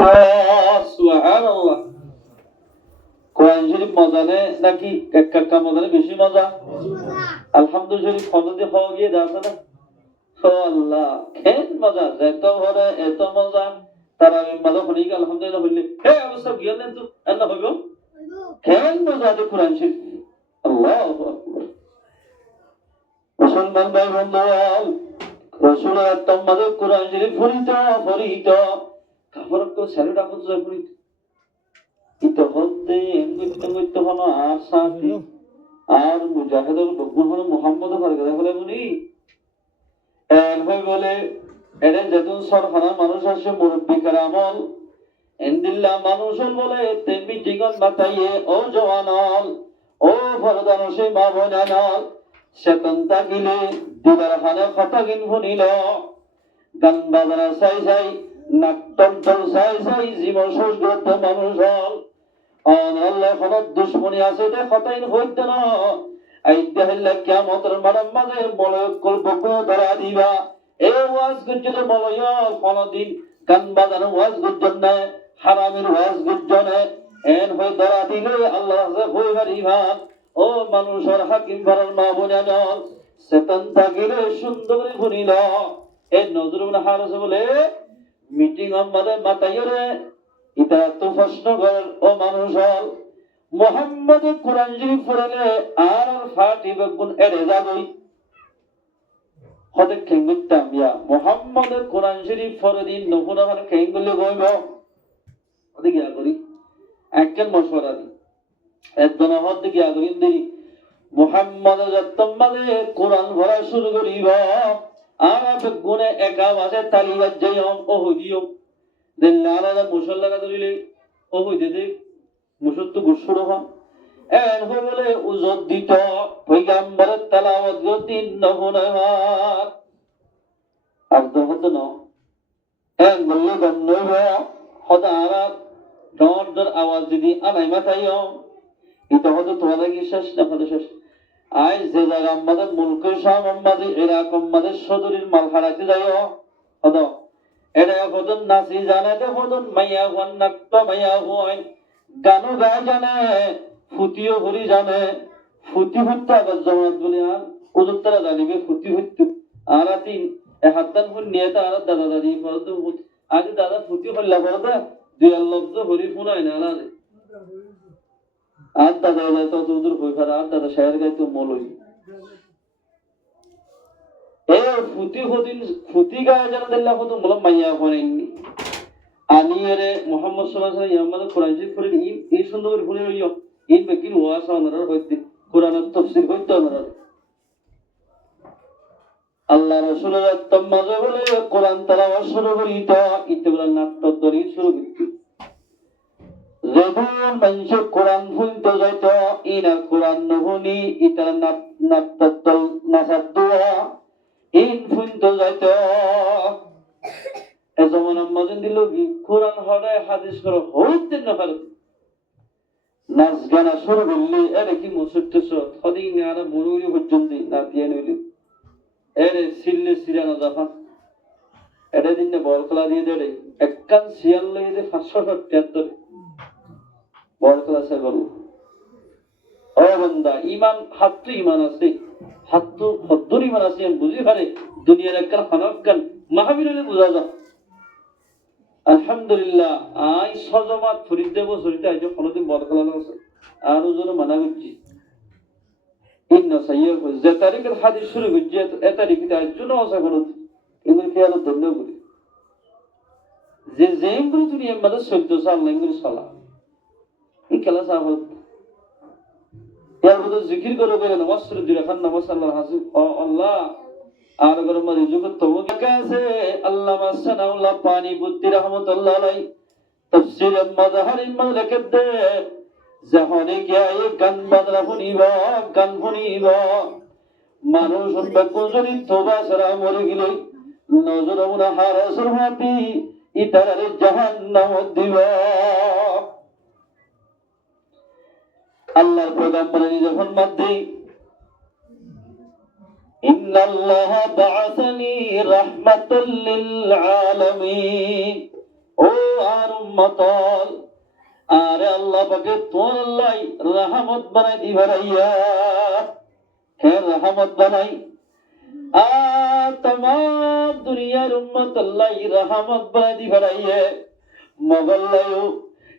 সুবহানাল্লাহ। কোরআন শরীফ মজা নেই নাকি কাক্কা মজা নেই? বেশি মজা। আলহামদুলিল্লাহ শরীফ ফজরে খাওয়া গিয়ে দাঁড়াছে না? ও আল্লাহ, খেন মজা, এত ভরে এত মজা। তারা মজা হলে গিয়ে আলহামদুলিল্লাহ বললে হে অবস্থা গিয়ে নেন তো আল্লাহ হইব খেন মজা আছে কোরআন শরীফ। আল্লাহ মুসলমান ভাই বন্ধুগণ, রসুলের একটা মাঝে কোরআন শরীফ ফরিত কাপড় তো স্যালুট আপন ফরিত ইতো হতে এমনিতে হলো আর সাথী আর মুজাহিদুল বকুল হলো মুহাম্মদ ফারগাদা হলে উনি বলে এদের যেতুন সরখানা মানুষ আসে মুরব্বী কারামল এন্দিল্লা মানুষ বলে তেমনি জীবন বাতাইয়ে ও জওয়ানল ও ফরদান সেই মা বোনানল সেতন তাকিলে দিদার খানে কথা কিন শুনিল গান বাজনা চাই নাট্যম চাই জীবন সংস্কৃত মানুষ হল আল্লাহ খনত দুশ্মনী আছে দে খতাইন হইতে না আইতে হইলে কিয়ামতের মাঝে বলয় করব ধরা দিবা এ ওয়াজ গুজ্জরে বলয় কোনদিন গান বাজানো ওয়াজ গুজ্জন না হারামের ওয়াজ গুজ্জন এন হই ধরা দিলে আল্লাহ হই হারিবা ও মানুষের হাকিম ভরল মা বোনান সেতন থাকিলে সুন্দর শুনিল এই নজরুল হারস বলে মিটিং আমাদের মাতাইরে এটা তো প্রশ্ন করেন ও মানুষ হল মোহাম্মদ কোরআন শরীফ পড়লে আর ফাটি বেগুন এড়ে যাবই হতে খেঙ্গুতাম ইয়া মোহাম্মদ কোরআন শরীফ পড়ে দিন নকুন আমার খেঙ্গুলে গইব ওতে গিয়া করি একজন মশওয়ারা দি একজন হতে গিয়া করি দেরি মোহাম্মদ যত্তমাদে কোরআন পড়া শুরু করিব আর বেগুনে একা মাসে তালি বাজাই ও হইদিও দেল্লারা মুসল্লারা ধরিলে ও হইতে দে মুসত্ত গুসুর হন এন বলে উজদ্দিত পয়গাম্বরের তেলাওয়াত গতিন নহনবার আর দহত ন এন বললে গন্নব হদারা দর আওয়াজ দিদি আলাই মাথাইও এটা হতো তোরা কি শেষ না হতো শেষ আই যে জায়গা আমাদের মুলকের শাম আমাদের ইরাক আমাদের সদরের মাল হারাতে যাইও হতো এটা হদন নাচি জানে দে হদন মাইয়া হন নাট্য মাইয়া হয় গানও গায় জানে ফুটিও হরি জানে ফুটি হত্যা আবার জমাত বলে আর উজুত্তরা জানিবে ফুটি হত্যু আর তিন হাতান ফুল নিয়ে তা আর দাদা দাদি পড়তো আগে দাদা ফুটি হল্লা পড়তো দুই লব্জ হরি ফুনায় না আলাদা আর দাদা তো দূর হই ফেরা আর দাদা শায়ের গাইতো মলই এ ফুটি হদিন ফুটি গায় জানা দিল্লা হতো বলে মাইয়া হনেননি আনি এরে মুহাম্মদ সাল্লাল্লাহু আলাইহি ওয়াসাল্লাম আমাদের কোরআন শরীফ পড়ে এই সুন্দর করে পড়ে লইও এই বেকিন ওয়াজ আনার হইতে কোরআনের তাফসীর হইতো আনার আল্লাহ রাসূলের তম্মাজে বলে কোরআন তেলাওয়াত শুরু করিতো ইতবলা নাট্য দরি শুরু করিতো যখন মানুষ কোরআন শুনতে যাইত ইনা কোরআন নহনি ইটা নাট্য নাসাদুয়া ইন শুনতে যাইত যেমন আমাদের দিল কি কোরআন হলে হাদিস করে হইতে না পারে নাচ গানা শুরু করলে এরে কি মুসুত্তেছ হদিন আর মরুরি পর্যন্ত না দিয়ে নইলে এরে সিললে সিরানো জাফান এটা দিন বল খেলা দিয়ে দেড়ে একখান শিয়াল লইয়ে দে 577 বল খেলা সে বল ও বন্দা ইমান হাত্তু ইমান আছে হাত্তু হদ্দুর ইমান আছে বুঝি পারে দুনিয়ার একখান হানকান মাহাবীরের বুঝা যা আলহামদুলিল্লাহ আই সজমাত ফরিদে বছরিতে আইজ কোনদিন বল খেলা আছে আর ওজন মানা করছি ইন্ন সাইয়্য যে তারিখের হাদিস শুরু করছি এ তারিখে আইজুন আছে কোনদিন এগুলো খেয়াল ধন্য করি যে যেগুলো দুনিয়ার মধ্যে চলতে সাল এগুলো চলা এই খেলা সাহত এর মধ্যে জিকির করে বলে নামাজ শুরু দিয়ে রাখান নামাজ আল্লাহর হাসিব আল্লাহ আর গরম মাঝে যুগত তোমাকে কাছে আল্লামা সানাউল্লাহ পানি বুদ্ধি রহমাতুল্লাহ আলাইহি তাফসীর মাযহারিল মালাকাত দে যখনই গিয়া এই গান বাজনা শুনিব মানুষ শুনবে যদি তোবা ছাড়া মরে গেলে নজর মুনা হারাসুর হাতি ইতারে জাহান্নাম দিব আল্লাহর পয়গম্বর যখন মধ্যে ইন্নাল্লাহা বা'আসানি রাহমাতাল লিল আলামিন ও আর উম্মতল আরে আল্লাহ পাকে তোর আল্লাহ রহমত বানাই দিবারাইয়া হে রহমত বানাই तमाम दुनियार उम्मत अल्लाह रहमत बना भराइए मगल्लायो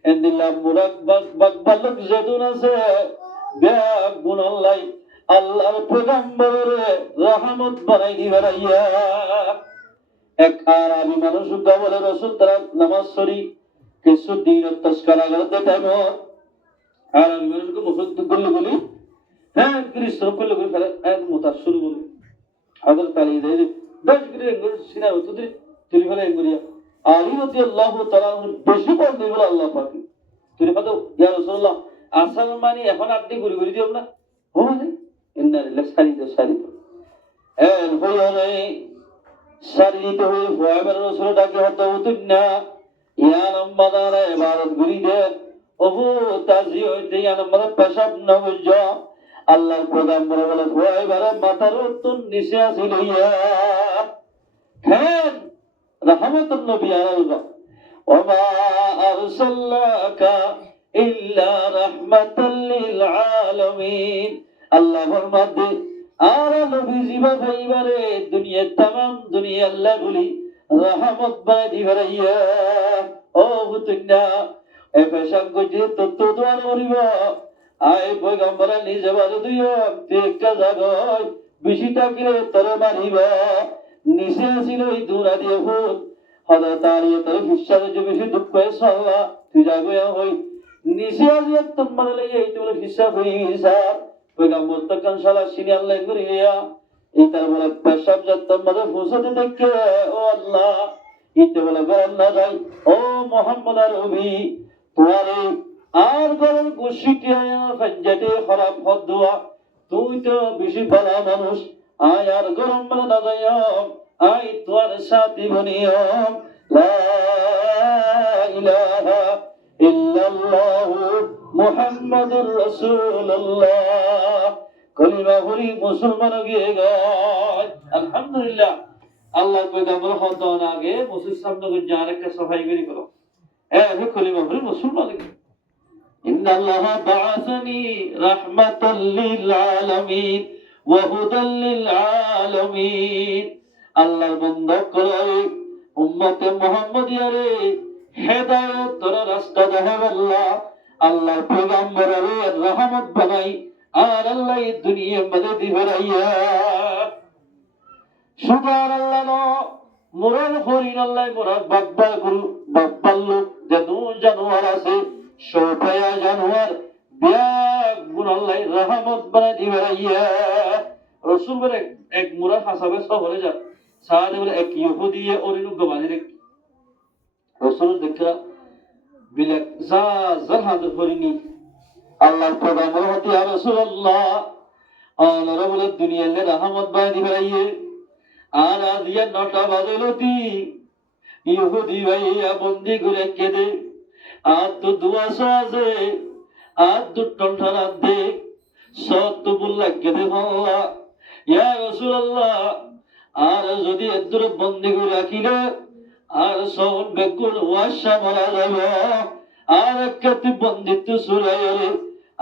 एंदिला मुराद बक बालक जदुना से ब्याग गुन अल्लाह अल्लाह पैगंबर रहमत बनाई दी भराइया एक आरामी मानुष उद्दा बोले रसूल तरा नमाज सरी किसु दीन तस्करा करते टाइम हो आरामी मानुष को मुसद्द गुल्ली गुल्ली है क्रिस्टो गुल्ली गुल्ली फले ऐ मुताशुर गुल्ली हजरत अली दे दस गिरे अंगुर सिना उतरे तुली फले अंगुरिया अली রাদিয়াল্লাহু তাআলা বেশি বল দেই বলে আল্লাহ পাক তুই কত ইয়া রাসূলুল্লাহ আসল মানে এখন আপনি গুরি গুরি দিও না হবে ইন্না লিল্লাহি সারি এর হইরে সারি তো হই ফয়বার রাসূল ডাকে হতো উতুন্না ইয়া নামাদার ইবাদত গুরি দে ওহু তাজি হইতে ইয়া নামাদ পেশাব না বুঝা আল্লাহর পেগম্বর বলে ফয়বার মাথার উত্তর নিচে আসিল ইয়া খান রহমতুল নবী আলাইহি ওমা আরসালনাকা ইল্লা রাহমাতাল লিল আলামিন আল্লাহ ফরমাতে আর নবী জীবা ভাইবারে দুনিয়া तमाम দুনিয়া আল্লাহ বলি রহমত বানাই দিবারাইয়া ও বুতুন্না এ পেশাব গজে তত্ত্ব দোয়ার করিব আয় পয়গম্বর নিজে বাজু দিও দেখা জাগয় বেশি থাকিলে তোর মারিবা নিচে আসিল এই দূরা দিয়ে ভূত হদা তারিয়ে তোর ফিসারে যে বেশি দুঃখ সাল্লা তুই যাগো হই নিচে আসিয়া তোর মারলে এই তোর ফিসা হই স্যার পয়গম্বর তো কানশালা সিনি আল্লাহ করিয়া এই তার বলে পেশাব যত মাঝে ফুসাতে দেখে ও আল্লাহ ইতে বলে বের না যাই ও মোহাম্মদ আরবি তোমারে আর গরম গুছিটি আয়ার ফাজ্জাতে খারাপ হদুয়া তুই তো বেশি ভালো মানুষ আয় আর গরম বলে না যাইও আই তোর সাথী বনিয়ম লা ইলাহা ইল্লাল্লাহু মুহাম্মাদুর রাসূলুল্লাহ কলিমা পড়ি মুসলমান হয়ে গয় আলহামদুলিল্লাহ আল্লাহ পয়গম্বর হওয়ার আগে মুসলিম সামনে গিয়ে আরেকটা সফাই বেরি করো হে কলিমা পড়ি মুসলমান হয়ে إن الله بعثني رحمة للعالمين وهدى للعالمين الله بندق করে উম্মতে মুহাম্মাদিয়ারে হেদায়েত তোর রাস্তা দেখাবে আল্লাহ পয়গম্বরের রহমত বানাই আর আল্লাহ এই দুনিয়ার মধ্যে দিবেরাইয়া সুবহানাল্লাহ মুরাদ হরিন আল্লাহ মুরাদ বাব্বা গুরু বাব্বাল্লু জাদু জানোয়ার আছে সোফায়া জানোয়ার বিয়াগ গুণ আল্লাহ রহমত বানাই দিবেরাইয়া রাসূল বলে এক মুরাদ হাসাবে শহরে যা সাথে বলে এক ইহুদি ওরিনু গবানি রে রাসূল দেখা বিলাক যা জাহাদ হরিনি আল্লাহর পয়গম্বর হতে ইয়া রাসূলুল্লাহ আল্লাহ রাব্বুল দুনিয়ার রহমত বানাই দিবেরাইয়া আর আজিয়া নটা বাজলতি ইহুদি ভাইয়া বন্দি করে কেদে আর তো দুয়া সাজে আর দুটন ঠানা দে সত বুল্লা কেদে ভাল্লা ইয়া রাসূলুল্লাহ আর যদি এদুর বন্দি করে রাখিলে আর সন বেগুন ওয়াশা মারা যাবে আর কত বন্দিত সুরাইলে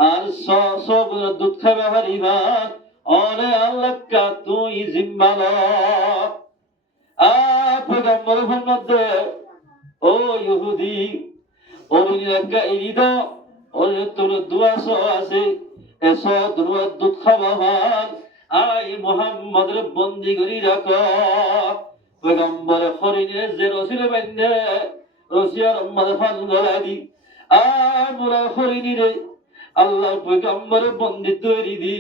আর সব দুধ খাবে হারিবা ওরে আল্লাহ কা তুই জিম্মালা পয়গম্বর মুহাম্মদ ও ইহুদি ওরি রাখা ইরিদা ওরে তোর দোয়া সো আছে এসো দুয়া দুধ খাওয়ান আই মুহাম্মদের বন্দি করি রাখো পয়গম্বর হরিনে যে রসিলে বান্দে রসিয়ার উম্মত ফান গলাদি আমরা হরিনিরে আল্লাহ পয়গম্বর বন্দি তৈরি দি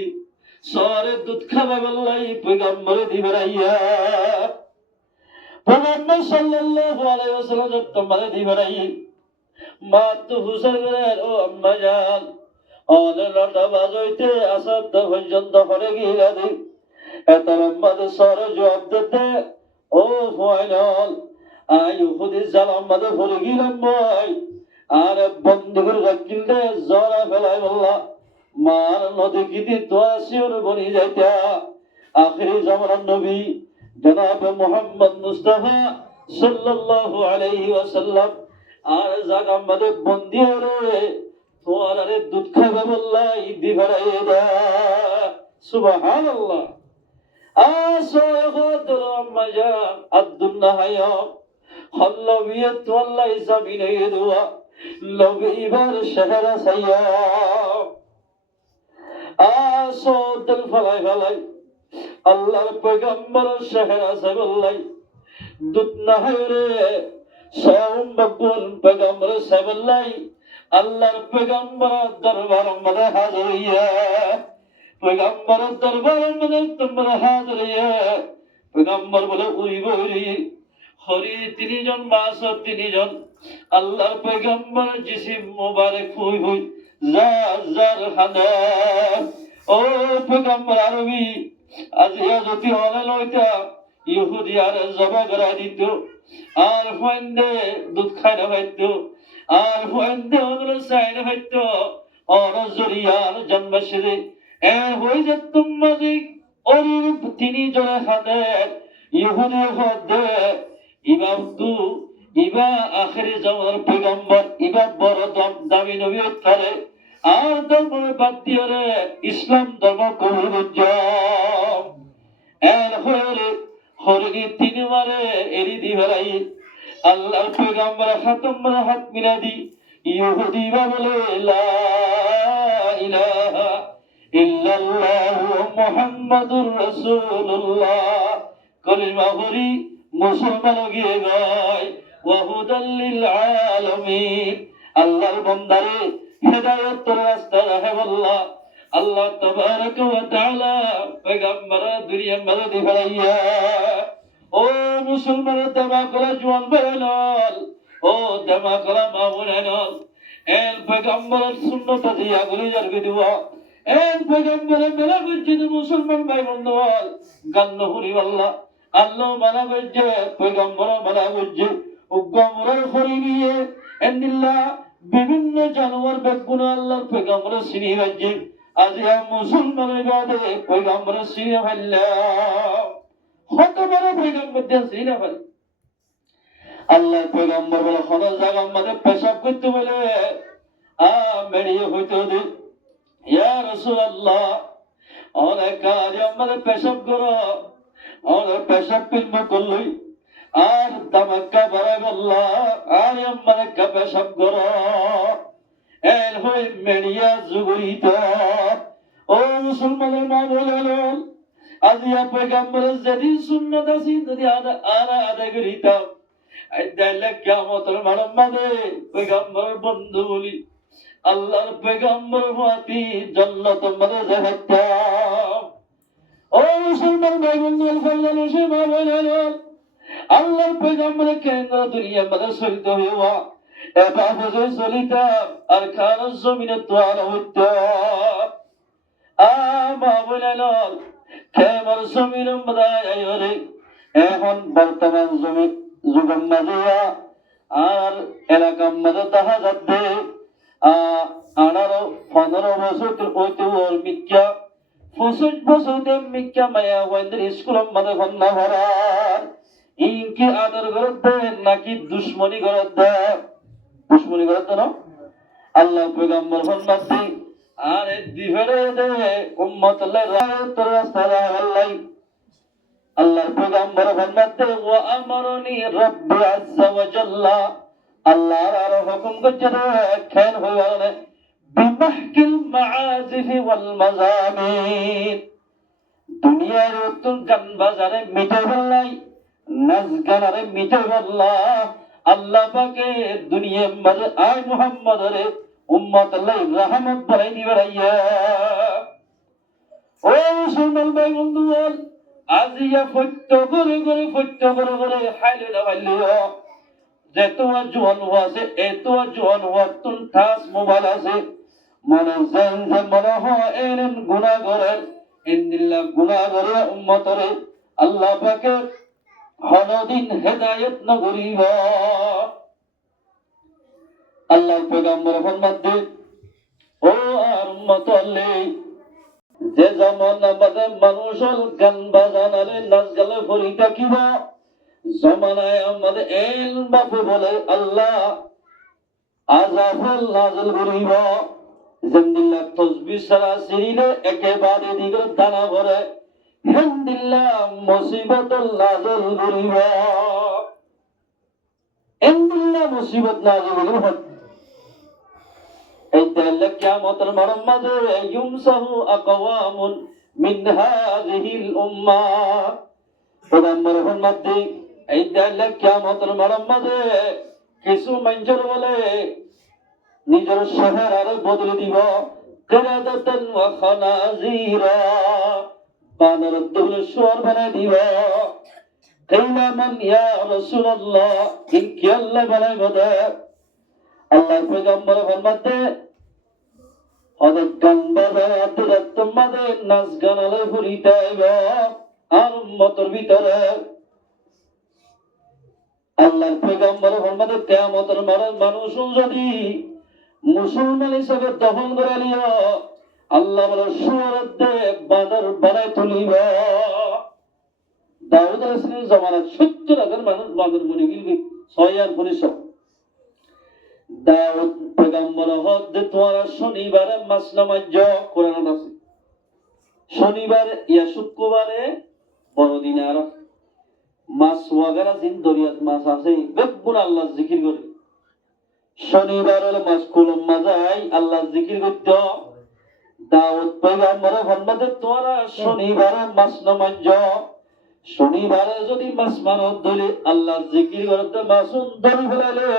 সরে দুধ খাওয়া বললাই পয়গম্বর দিবেরাইয়া পয়গম্বর সাল্লাল্লাহু আলাইহি ওয়াসাল্লাম তোমারে দিবেরাইয়া মা তো হুসাইনের ও আম্মা জান অনে লটা বাজইতে আসাদ পর্যন্ত হরে গিয়ে দি এত লম্বা সরে জবাব দিতে ও ফাইনাল আই হুদি জালাম মাদে হরে গিলাম ভাই আর বন্ধুর রাখিলে জরা ফেলাই বললা মার নদী গিদি তোয়া শিওর বনি যাইতা আখিরি জামানার নবী জনাব মুহাম্মদ মুস্তাফা সাল্লাল্লাহু আলাইহি ওয়াসাল্লাম আর জাগা আমাদের বন্দি রে তোমার আরে দুধ খাবে বললাই দিবারাই দা সুবহানাল্লাহ আসো হদর আম্মাজা আব্দুল্লাহ হায়াম হল্লবিয়ত ওয়াল্লাহি সাবিনে দুয়া লবিবার শহর সাইয়া আসো দিল ফলাই ফলাই আল্লাহর পয়গম্বর শহর সাবলাই দুধ না রে সাউম বকুল পয়গম্বর সাবলাই আল্লাহর পয়গম্বর দরবার মধ্যে হাজিরিয়া পয়গম্বর দরবার মধ্যে তোমরা হাজিরিয়া পয়গম্বর বলে উড়িব উড়ি হরি 3 জন মাস 3 জন আল্লাহর পয়গম্বর জিসিম মুবারক হুই হুই জার হাদা ও পয়গম্বর আরবি আজিয়া যদি হলে লইতা ইহুদি আর জবা করা দিত আর ফন্দে দুধ খাইতে হইত আর ফন্দে ওদের সাইনে হইত আর জরিয়ার জন্মশরে এ হই যে তোমাজি ওর 3 জন হাদের ইহুদি হদে ইবাদু ইবা আখিরি জামার পয়গম্বর ইবা বড় দামি নবী উত্তরে আর ধর্ম বাদ দিয়ে ইসলাম ধর্ম কবুল জম এর হরে হরি 3 বারে এরি দি বেলাই আল্লাহর পয়গম্বর হাত মিলাদি ইহুদি বলে লা ইলাহা ইল্লাল্লাহ মুহাম্মাদুর রাসূলুল্লাহ কলিমা হরি মুসলমান গিয়ে গায় ওয়াহুদাল্লিল আলামিন আল্লাহর বান্দারে হেদায়েতের রাস্তা রাহেবুল্লাহ আল্লাহ তাবারক ওয়া তাআলা পয়গম্বর দুনিয়ার মধ্যে ফেলাইয়া ও মুসলমান দেবা করে জওয়ান বেলাল ও দেবা করে মামুনাল এর পয়গম্বরের সুন্নাত দিয়া গুলি জারবি দিবা এর পয়গম্বরের মেলা বুঝছে মুসলমান ভাই বন্ধুল গান্ন হরি আল্লাহ আল্লাহ মানা বুঝছে পয়গম্বর মানা বুঝছে উগ্গমরের হরি নিয়ে এন্দিল্লাহ বিভিন্ন জানোয়ার বেগুন আল্লাহর পয়গম্বর সিনি বাজে আজিয়া মুসলমানের বাদে পয়গম্বর সিনি ভাল্লা কত বড় পয়গম্বর দেন সিনি ভাল আল্লাহর পয়গম্বর বলে কোন জায়গা মধ্যে পেশাব করতে বলে মেরিয়ে হইতে দে ইয়া রাসূলুল্লাহ অনেক কাজ আমাদের পেশাব করো অনেক পেশাব ফিল্ম করলই আর দামাক্কা বাড়াই বললা আর আমাদের পেশাব করো এর হই মেরিয়া জুগরিত ও মুসলমানের মা বলেন আজিয়া পয়গম্বরের যেদিন সুন্নাত আছে যদি আদায় করিতাম আইদাইলে কিয়ামতের মানব মানে পয়গম্বরের বন্ধু বলি আল্লাহর পয়গম্বর হাতি জান্নাতের মধ্যে যাইতাম ও মুসলমান ভাই বন্ধু ফজল সে মা বলেন আল্লাহর পয়গম্বরের কেন্দ্র দুনিয়ার মধ্যে চলিত হইবা এবার বুঝে চলিতাম আর খান জমিনে তো আর হইতাম মা বলেন কেমন জমির মধ্যে এখন বর্তমান জমি যুগম মাঝিয়া আর এলাকার মধ্যে দেখা যাচ্ছে 18-15 বছর হইতে ওর মিথ্যা 25 বছর মিথ্যা মায়া ওদের স্কুলের মধ্যে ঘন্না ভরার ইনকি আদর করতে নাকি দুশ্মনী করতে দুশ্মনী করতে না আল্লাহ পয়গম্বর ফরমাতে আরে দিহরে দে উম্মত আল্লাহর রাস্তা আল্লাহ আল্লাহর পয়গম্বর ফরমাতে ওয়া আমারনি রাব্বি আযজা ওয়া জাল্লা আল্লাহর আর হুকুম করছে খেল হইয়ালে বিমাহকিল মাআজিফ ওয়াল মাযামির দুনিয়ার উত্তর গান বাজারে মিটে বললাই নাচ গানারে মিটে বললা আল্লাহ পাকে দুনিয়ার মধ্যে আয় মুহাম্মদ রে উম্মত আল্লাহ রহমত বানাই দিবে রাইয়া ও মুসলমান ভাই বন্ধু আজিয়া ফট্ট করে হাইলে না হাইলে যেত জোয়ান আছে এত জোয়ান তুন ঠাস মোবাইল আছে মনে যেন মনে হয় এলেন গুনাহ করেন ইন্দিল্লাহ গুনাহ করে উম্মতরে আল্লাহ পাকে হনদিন হেদায়েত নগরিব আল্লাহর পয়গম্বর ফরমাতে ও আর উম্মত আল্লাহ যে জামানা বাদে মানুষ গান বাজানারে নাচ গালে ফরি থাকিব জমানায় আমাদের এল বাপু বলে আল্লাহ আযাবুল নাযিল করিব জেন্দিল্লাহ তসবিহ সারা সিরিলে একেবারে দিগর দানা ভরে হেন্দিল্লাহ মুসিবতুল নাযিল করিব হেন্দিল্লাহ মুসিবত নাযিল করিব এই তাহলে কিয়ামতের মাঝে ইউমসাহু আকওয়ামুন মিন হাযিহিল উম্মাহ পয়গম্বরের মধ্যে এই তাহলে কিয়ামতের মাঝে কিছু মানুষের বলে নিজের শহর আর বদলে দিব কিরাদাতান ওয়া খানাজিরা বানর দুল শুয়ার বানায় দিব কাইলা মান ইয়া রাসূলুল্লাহ কি আল্লাহ বানায় বদে আল্লাহর পয়গম্বর ফরমাতে অনেক গান বাজায় আদরাত তোমাদের নাচ গানালে ফুরিতে আইব আর উম্মতের ভিতরে আল্লাহর পয়গম্বর ফরমাতে কিয়ামতের মানুষ যদি মুসলমান হিসেবে দফন করে নিও আল্লাহ বলে সুরতে বাদর বানায় তুলিব দাউদ আলাইহিস জামানাত ৭০,০০০ মানুষ বাদর বনে গিলবি ৬,৫০০ দাউদ পয়গম্বর হতে তোরা শনিবারে মাছ নামাজ কোরআন আছে শনিবার ইয়া শুক্রবারে বড়দিন আর মাছ ওয়াগারা দিন দরিয়াত মাছ আছে বেগুন আল্লাহ জিকির করে শনিবার হলো মাছ কুলম মাজাই আল্লাহ জিকির করতে দাউদ পয়গম্বর ফরমাতে তোরা শনিবারে মাছ নামাজ শনিবারে যদি মাছ মানত দলে আল্লাহ জিকির করতে মাসুন দলি ফেলালে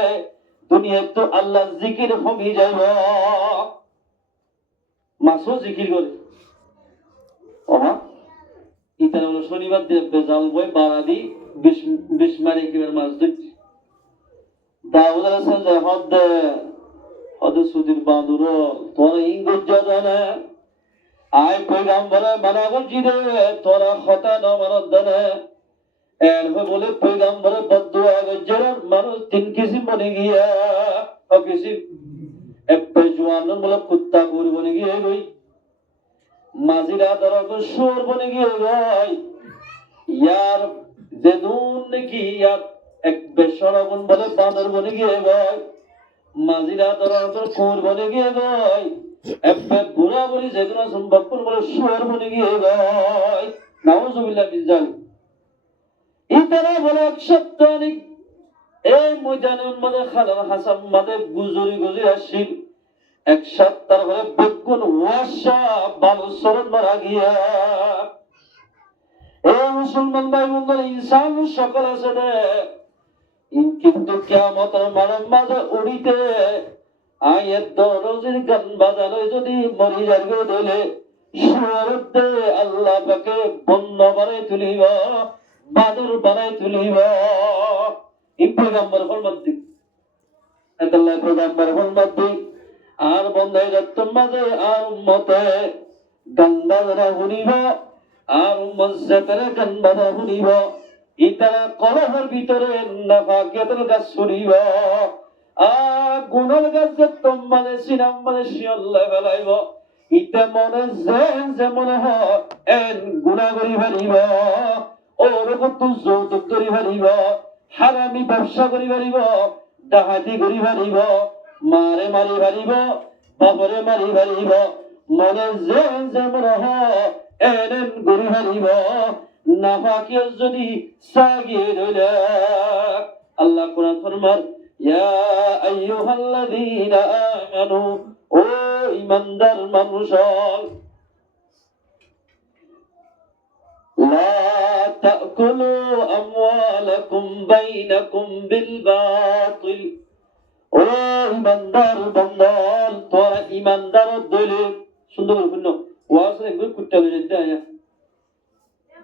দুনিয়া তো আল্লাহ জিকির কমি যাইব মাসও জিকির করে ওমা ইতারা হলো শনিবার দিয়ে বেজাল বই বাড়াদি বিশ মারি কিবার মাছ দিচ্ছি দাউদ আলাইহিস সালাম হদ সুদির বাঁদুর তোরা ইংরেজ জানে আয় পয়গম্বরে মানা করছি রে তোরা খতা না মানত জানে এর বলে পয়গম্বরে বদদুয়া গজর মানুষ তিন কিসিম বনে গিয়া ও কিসিম এক পেজওয়ান বলে কুত্তা গুরি বনে গিয়ে গই মাজিরা দরক সুর বনে গিয়ে গই ইয়ার জেদুন নাকি ইয়ার এক বেশরবন বলে বাঁদর বনে গিয়ে গই মাজিরা দরক কুর বনে গিয়ে গই এপে বুড়া বলি যেগুলো সম্ভবপুর বলে সুর বনে গিয়ে গই নাউজুবিল্লাহ মিন যালিক ইতারা বলে এক সপ্তাহিক এই ময়দানের মধ্যে খালার হাসান মাদে গুজরি গুজরি আসছিল এক সপ্তাহ হলে বেগুন ওয়াসা বালুসরণ মারা গিয়া এই মুসলমান ভাই বন্ধুরা ইনসান সকল আছে রে কিন্তু কিয়ামতের মাঝে উড়িতে আয়ের দরজির গান বাজানো যদি মরি যাবে দিলে সুরতে আল্লাহ পাকে বন্য বানাই তুলিব বাদর বানাই তুলিব পয়গম্বর ফরমাতে আল্লাহ পয়গম্বর ফরমাতে আর বন্ধে যত মাঝে আর উম্মতে গান বাজনা শুনিব আর মসজিদের গান বাজনা শুনিব ইতারা কলহের ভিতরে নাফাকিয়াতের গাছ শুনিব আর গুণের গাছ যত মানে সিনাম মানে শিয়াল্লাহ বেলাইব ইতে মনে যে মনে হয় এন গুণা করি ফেলিব ওরকম তো যৌতুক করি ফেলিব হারামি ব্যবসা করি ফেলিব ডাহাতি করি ফেলিব মারে মারি ফেলিব বাবরে মারি ফেলিব মনে যে মনে হয় এন করি ফেলিব নাফাকিয়া যদি সাগিয়ে রইলে আল্লাহ কোরআন ফরমান ইয়া আইয়ুহাল্লাযীনা আমানু ও ঈমানদার মানুষ লা তাকুলু আমওয়ালাকুম বাইনাকুম বিল বাতিল ও ঈমানদার বান্দাল তোরা ঈমানদার দলে সুন্দর করে শুনো ওয়াজে একবার কুত্তা লয়ে যায়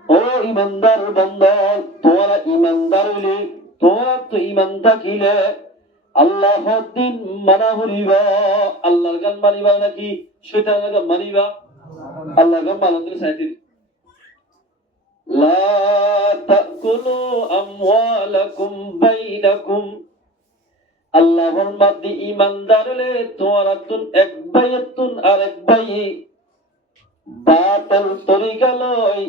ও ঈমানদার বান্দাল তোরা ঈমানদার হইলে তোরা তো ঈমান থাকিলে আল্লাহর দিন মানা করিবা আল্লাহর গান মানিবা নাকি শয়তানের গান মানিবা আল্লাহর গান মানতে চাইতে লা তাকুলু আমওয়ালাকুম বাইনাকুম আল্লাহর মধ্যে ঈমানদার হলে তোরা তুন এক ভাইতুন আরেক ভাই বাতিল তরিকা লয়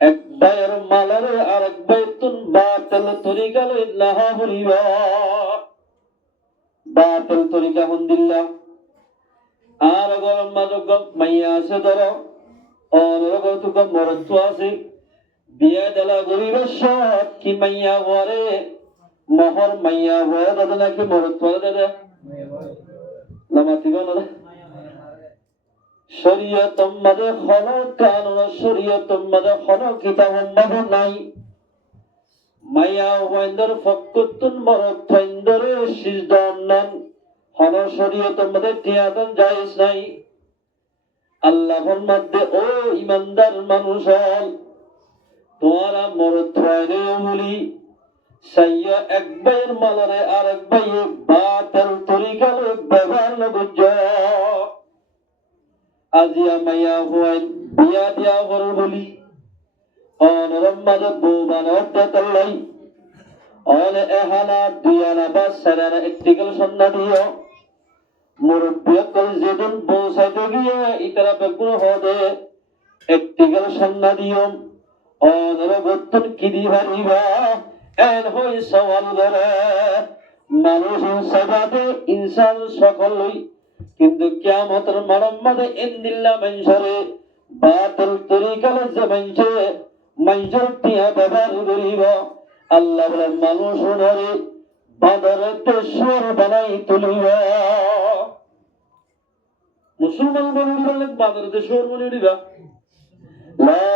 এক ভাইয়ের মালের আরেক ভাইতুন বাতিল তরিকা লয় না করিবা বাতিল তরিকা হন্দিল্লা আর গরম মাদক মাইয়া আছে ধরো অনরগতুক মরত্ব আছে বিয়া দেলা গরিবের সৎ কি মাইয়া ঘরে মহর মাইয়া ভয় দাদা নাকি মরত্ব দাদা লামাতি গো শরীয়ত মাদে হন কানুন শরীয়ত মাদে হন কিতাব মাদে নাই মাইয়া ওয়াইন্দর ফক্কুতুন মরত্বইন্দরে সিজদান্নান হন শরীয়ত মাদে টিয়াদন জায়েজ নাই আল্লাহর মধ্যে ও ইমানদার মানুষ হল তোরা মরত্বইরে বলি সাইয়া এক ভাইয়ের মালরে আর এক ভাইয়ে বাতিল তরিকালে ব্যবহার নগজ আজিয়া মাইয়া হওয়াই বিয়া দিয়া ঘর বলি অনরম মাঝে বউ বানতে তাল্লাই অনে এহানা দুয়ানা বা সারানা একটিকাল সন্ধ্যা দিও মুরব্বিয়কল যেদিন বউ সাইতে গিয়ে ইতারা বেগুন হদে একটিকাল সন্ধ্যা দিও অনরগত্তন কি দিবারিবা এন হই সওয়াল করে মানুষ সবাতে ইনসান সকলই কিন্তু কিয়ামতের মানম্মদে ইন্দিল্লা মঞ্জরে বাতিল তরিকালে যে মঞ্জর টিয়া ব্যবহার করিব আল্লাহ বলে মানুষ ধরে বাদরতে সুর বানাই তুলিব মুসলমান বলে বাদরতে সুর বানাই দিবা লা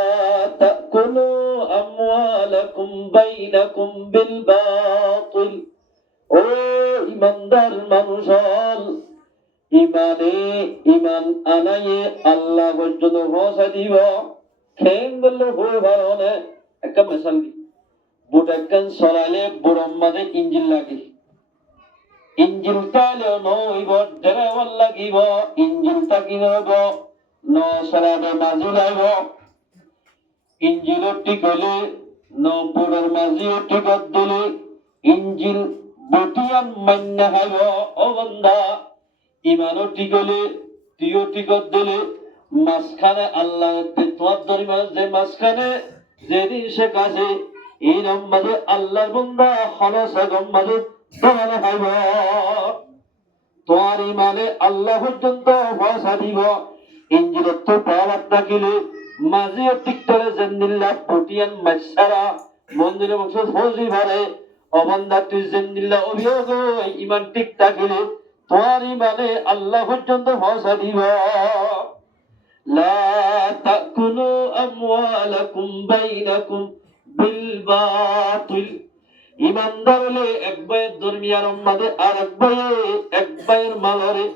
তাকুলু আমওয়ালাকুম বাইনাকুম বিল বাতিল ও ইমানদার মানুষ হল ইমান আনায়ে আল্লাহ পর্যন্ত পৌঁছা দিব খেন বললে হয়ে ভালো না একটা মেশাল দি বুট একখান সরাইলে বুড়ম মাঝে ইঞ্জিন লাগে ইঞ্জিন তাইলেও নইব ড্রাইভার লাগিব ইঞ্জিনটা কি হইব ন সরাবে মাঝি লাগব ইঞ্জিনও ঠিক হলে ন বুড়ের মাঝিও ঠিক দিলে ইঞ্জিন বটিয়ান মান্য হইব ও বন্ধা ইমানও ঠিক হলে তুইও ঠিক দিলে মাঝখানে আল্লাহ তোমার দরিমা যে মাঝখানে যেদিন সে কাছে এই রম্বাদে আল্লাহর বন্দা হলসে গম্বাদে দোকানে খাইব তোমার ইমানে আল্লাহ পর্যন্ত পয়সা দিব ইঞ্জিনের তো পাওয়ার থাকিলে মাঝিও ঠিক করে জেন্দিল্লা পটিয়ান মাইসারা মন্দিরে বংশ ফৌজি ভারে অবন্ধা তুই জেন্দিল্লা অভিযোগ ইমান ঠিক থাকিলে তোমার ইমানে আল্লাহ পর্যন্ত পয়সা দিব লা তাকুলু আমওয়ালাকুম বাইনাকুম বিল বাতিল ইমানদার হলে এক ভাইয়ের দরমিয়ার মধ্যে আর এক ভাইয়ের মালরে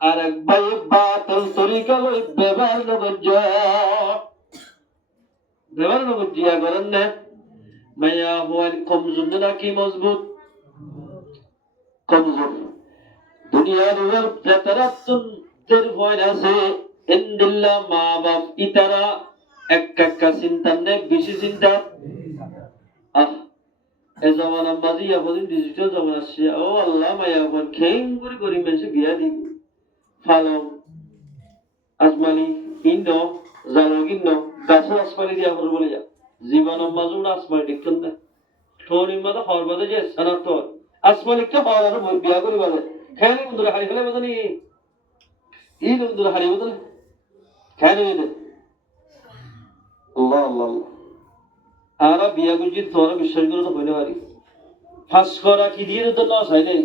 আর এক ভাইয়ের বাতিল তরিকা লই ব্যবহার নগজিয়া করেন না মায়া হওয়ার কমজোর নাকি মজবুত কমজোর দুনিয়ার উপর বেতারাত্তুনদের ভয় আছে ইন্দিল্লা মা বাপ ইতারা একটা চিন্তা নেই বেশি চিন্তা এ জমানা মাঝি এখন ডিজিটাল জমানা আসছে ও আল্লাহ মায়া এখন খেং করে গরিব মানুষে বিয়া দিব ফালং আজমালি ইন্দ জালগিন্ন গাছের আসমালি দিয়া করে বলে যা জীবনের মাঝে আসমালি দেখতেন না ঠোরির মাঝে হওয়ার বাদে যে সানাত আসমালিকে হওয়ার আর বিয়া করি বলে খেয়ালি বন্ধুরা হারি ফেলে বোঝানি এই বন্ধুরা হারি বোঝানি খেয়ালি বেঁধে আল্লাহ আল্লাহ আর বিয়া করছি তোরা বিশ্বাস করে তো হইলে পারি ফাঁস করা কি দিয়ে তো লস হয় নাই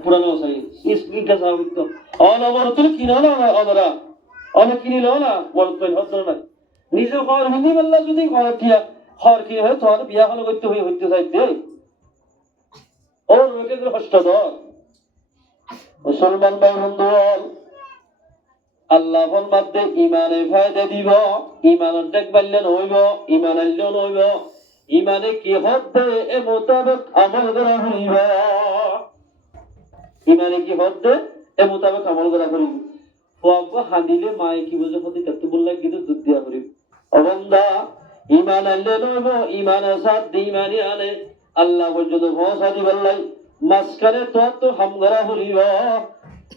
পুরানো লস হয় স্কুল কাছে তো অনবর তোর কিনো না অনরা অনেক কিনিল না বলতেন হত না নিজে খাওয়ার হিন্দি বললা যদি খাওয়ার টিয়া খাওয়ার কি হয় তোর বিয়া হলো করতে হইতে চাইতে ওর ওকে কষ্ট ধর মুসলমান ভাই বন্ধু আল্লাহর মধ্যে ইমানে ফায়দা দিব ইমানের দেখবাল্য নইব ইমান আল্য নইব ইমানে কি হতে এ মোতাবেক আমল করা হইব ইমানে কি হতে এ মোতাবেক আমল করা হইব ফুয়াব হাদিলে মায়ে কি বুঝে হতে কত বললা কিন্তু দুধ দিয়া করিব অবন্দা ইমান আল্য নইব ইমান সাথ ইমানি আনে আল্লাহ পর্যন্ত ভরসা দিবাল্লাই মাঝখানে তো হামগরা হইব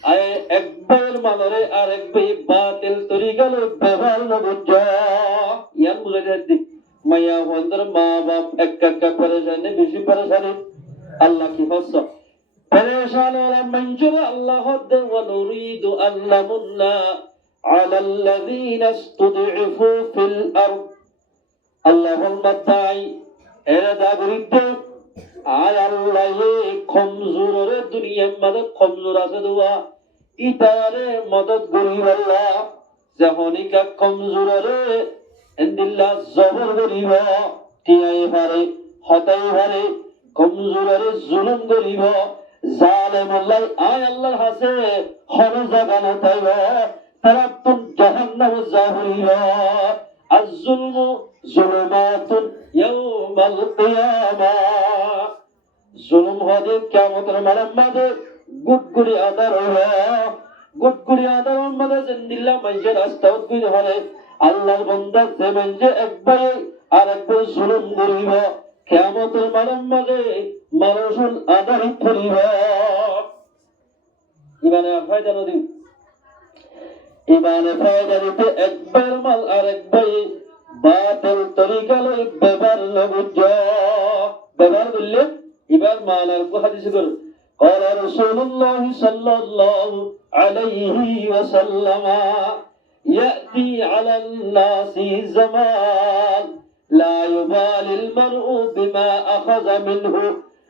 আয় এক ভাইয়ের মালরে আর এক ভাই বাতিল তরিকালে ব্যবহার নগজ ইয়ান বুঝাই যাচ্ছি মাইয়া বন্ধর মা বাপ এক পরেশানি বেশি পরেশানি আল্লাহ কি হস পরেশান ওরা মঞ্জুর আল্লাহ দে ওয়া নুরিদু আন নামুন্না আলাল্লাযীনা ইসতুদঈফু ফিল আরদ আল্লাহুম্মা তাই এরা দাগরিতে আয় আল্লাহ কমজোরে দুনিয়ার মধ্যে কমজোর আছে দুয়া ইতারে মদদ করিব আল্লাহ যখনিকা কমজোরে ইন্দিল্লাহ জবর করিব টিয়াই পারে হতাই পারে কমজোরে জুলুম করিব জালেম আল্লাহ আয় আল্লাহর হাসে হর জাগানো তাইব তারাতুন জাহান্নাম জাহরিব আয-যুলমু যুলুমাতুন ইয়াউমাল কিয়ামাহ জুলুম হবে কিয়ামতের মাঝে গুটগুড়ি আদার হবে গুটগুড়ি আদার মধ্যে জিন্দিল্লাহ মানুষের রাস্তাত কইতে পারে আল্লাহর বান্দা যে মানুষ একবার আর একবার জুলুম করিব কিয়ামতের মাঝে মানুষুল আদার করিব ইমানে ফায়দা নদী ইমানে ফায়দা দিতে একবার মাল আর একবার বাতিল তরিকা লই ব্যবহার লগুজ ব্যবহার করলে এবার মানার হাদিসে কর قال رسول الله صلى الله عليه وسلم يأتي على الناس زمان لا يبالي المرء بما أخذ منه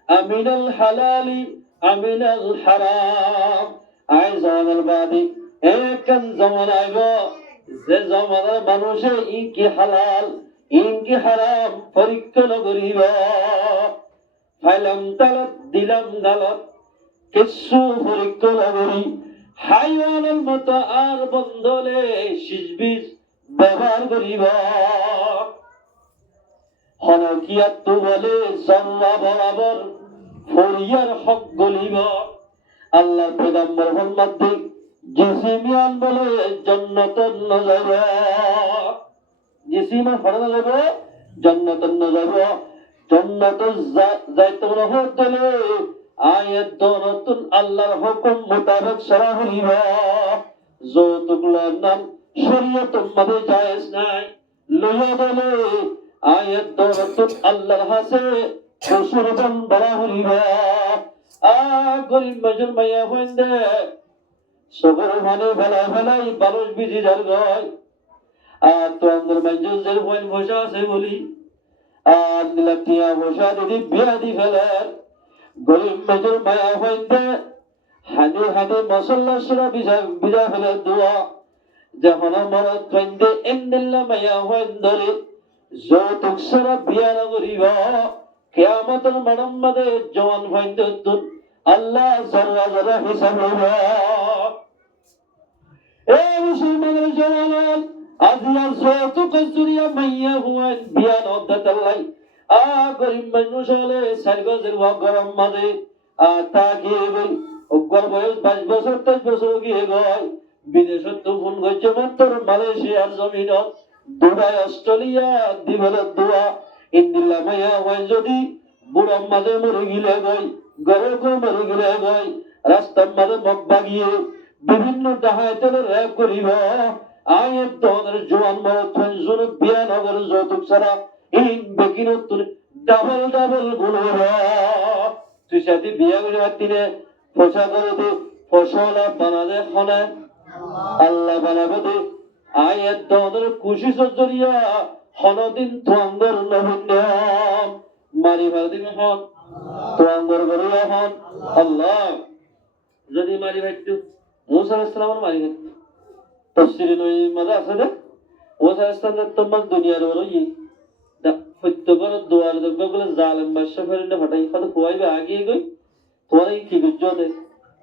أمن الحلال أمن الحرام أي زمان البادي একান জামান আইব যে জামানার মানুষে ইনকি হালাল ইনকি হারাম পরীক্ষা করিব ফাইলাম তালাত দিলাম গালত কিছু পরীক্ষা করি হাইওয়ানের মতো আর বন্ধলে শিশবিজ ব্যবহার করিব হনকিয়াত বলে জন্মা বরাবর ফরিয়ার হক গলিব আল্লাহর পয়গম্বর মোহাম্মদ জিসিমিয়ান বলে জান্নাতুন নজাব জিসিমা ফরজ যাব জান্নাতুন নজাব জান্নাত যাইতে হলে আয়াত দরতুন আল্লাহর হুকুম মোতাবেক সরা হইব যৌতুকলার নাম শরীয়তের মধ্যে জায়েজ নাই লইয়া বলে আয়াত দরতুন আল্লাহর হাসে খুশরবন বলা হইব গরিব মজুর মাইয়া হইন্দে সবর মানে ফেলাই বারোশ বিজি যার গয় আর তো আমার মজুর হইন বসা আছে বলি আর নিলাটিয়া বসা দিদি বিয়া দি ফেলার গরিব মজুর মায়া হইন্দে হানি হানি মশলা সুরা বিজা ফেলে দোয়া যখন আমার কইন্দে এন্দিল্লা মায়া হইন্দরে যৌতুক সুরা বিয়া না করিব কিয়ামতের মানব মাঝে জওয়ান হইন্দে দুন আল্লাহ জরা জরা হিসাব হইব এ মুসলমানের জওয়ান আজিয়া যৌতুক জুরিয়া মাইয়া হুয়ান বিয়া নদাতাল্লাই গরিব মানুষ হলে 4 গজের গরম মাঝে তাকিয়ে গই অগ্র বয়স 22 বছর 23 বছর গিয়ে গয় বিদেশত তো ফোন করছে মাত্র মালয়েশিয়ার জমিনত দুবাই অস্ট্রেলিয়া দিবের দোয়া ইন্দিল্লা মাইয়া হয় যদি বুড়াম মাঝে মরে গিলে গই গরে কো মরে গিলে গই রাস্তার মাঝে মগ বাগিয়ে বিভিন্ন ডাহাতের র্যাব করিব আয়ের দনের জোয়ান মরত জোর বিয়া নগর যৌতুক ছাড়া ইন বেকিনত ডাবল গুণর তুই সাথে বিয়া করে দিনে পোষা করে দে ফসল বানাবে খনে আল্লাহ বানাবে দে আয়ের দনের খুশি জরিয়া হনদিন তোয়াঙ্গর নহিন্য মারি ভারদিন হন তোয়াঙ্গর গরিয়া হন আল্লাহ যদি মারি ভাইটু মুসা আলাইহিস সালামের মারি ভাইটু তফসিরে নই মজা আছে দে মুসা আলাইহিস সালাম তোমার দুনিয়ার বলই দা ফত্যগর দোয়ার দগলে জালেম বাদশা ফেরিনে হটাই কত কোয়াইবে আগিয়ে গই তোরে কি গুজ্জো দে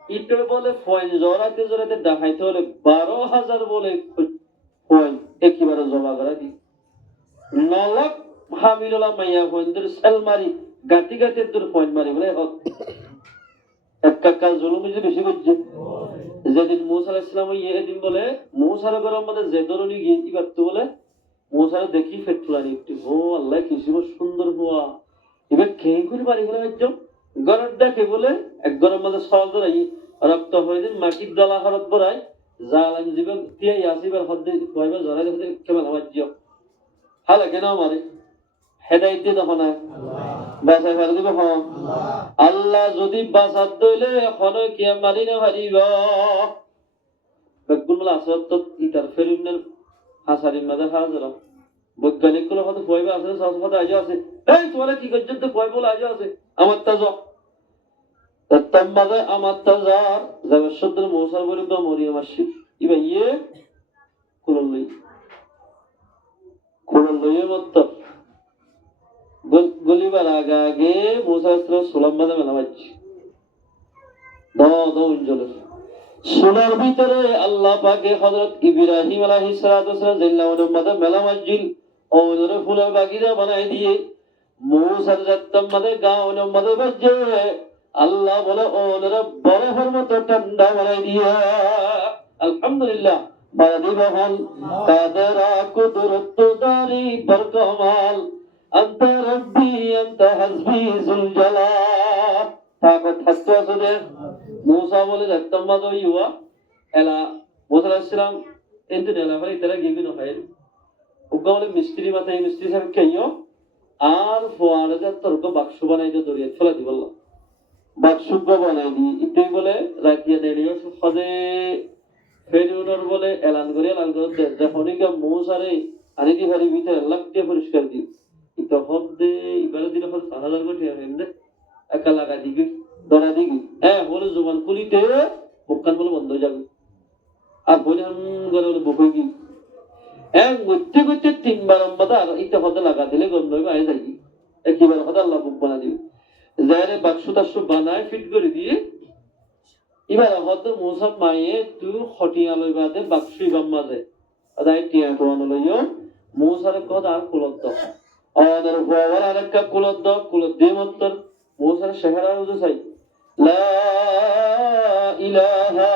ইটে বলে ফয়েন জরাতে দেখাইতে হলে 12000 বলে ফয়েন একবারে জমা করা দি 9 লাখ হামিলুল্লাহ মাইয়া ফয়েনদের সেলমারি গাতি তোর ফয়েন মারি বলে হক একটা জুলুম যে বেশি করছে যেদিন মুসা আলাইহিস সালাম এদিন বলে মুসার গরম মধ্যে যে ধরনি গিয়ে এবার তো বলে মুসার দেখি ফেটলানি একটু ও আল্লাহ কি সুন্দর হওয়া এবার কে করে বাড়ি গেল একজন গরম দেখে বলে এক গরম মধ্যে সহজ ধরাই রক্ত হয়ে দিন মাটির দলা হরত বড়াই জালাম জীবন তিয়াই আসিবার হদ্দে কইবা জড়াই দেখতে কেমন আমার জিও হালা কেন মারে হেদায়েত দিয়ে তখন আল্লাহ বাঁচাই ফেলে দিব হন আল্লাহ যদি বাঁচাত দইলে এখনো কিয়া মারি না হারিব বেগুনগুলো আসত তো ইটার ফেরিনের হাসারির মাঝে হাজার বৈজ্ঞানিক গুলো হয়তো ভয় আছে সাথে আজও আছে এই তোরা কি করছেন তো ভয় বলে আজও আছে আমার তা যাও তার মাঝে আমার তা যার যাবে সদ্য মৌসার বলিব মরিয়াম আসি ইবা ইয়ে কোরআন লইয়ে মত গলিবার আগে আগে মুসাস্ত্র সোলাম বাদে মেলা পাচ্ছি দঞ্জলের সোনার ভিতরে আল্লাহ পাকে হযরত ইব্রাহিম আলাইহিস সালাতু ওয়াসসালাম জিল্লাউনের মধ্যে মেলা মসজিদ ওদের ফুলের বাগিচা বানাই দিয়ে মুসার জাত্তাম মধ্যে গাওনের মধ্যে বাজে আল্লাহ বলে ওদের বরফের মতো ঠান্ডা বানাই দিয়ে আলহামদুলিল্লাহ বাড়ি বহল কাদেরা কুদরত দারি বরকমাল أنت ربي أنت حسبي ذو الجلال তাকত থাকতো আসলে মুসা বলে দেখতাম মাদো ইউয়া এলা মুসা আলাইহিসসালাম এন্ড নেলা ভাই তারা গিয়ে হয় উগা বলে মিস্ত্রি মাথায় মিস্ত্রি সাহেব কেইও আর ফোয়ারে যা তর্ক বাক্স বানাইতে দরিয়া ফেলা দি বললাম বাক্স বানাই দি ইতেই বলে রাখিয়া দেলিও সদে ফেরিউনর বলে এলান করে যখনই মুসারে আনি দি ভারি ভিতরে লাগতে পরিষ্কার দি তো হদ্দে ইবারে দিন হল 7000 কোটি হেমদে একা লাগা দিবি দরা দিবি হলো জবান কুলিতে মুখখান বলে বন্ধ হয়ে যাবে আর বলে করে বলে বকই কি গতে গতে 3 বার আমদা আর ইতে হদে লাগা দিলে গন্ধ হয়ে আয় যাই একবার হদে আল্লাহ বুক বানা দিবে যারে বাক্সটাস বানায় ফিট করে দিয়ে এবার হদে মুসাফ মায়ে তুই খটিয়া লইবাদে বাক্সই বাম্মাজে আদাই টিয়া কোন লইও মুসারে কথা আর কুলত আদার ফওয়ার আরেকটা কুলত দিয়ে মত্তর মুসার শহরা উজু চাই লা ইলাহা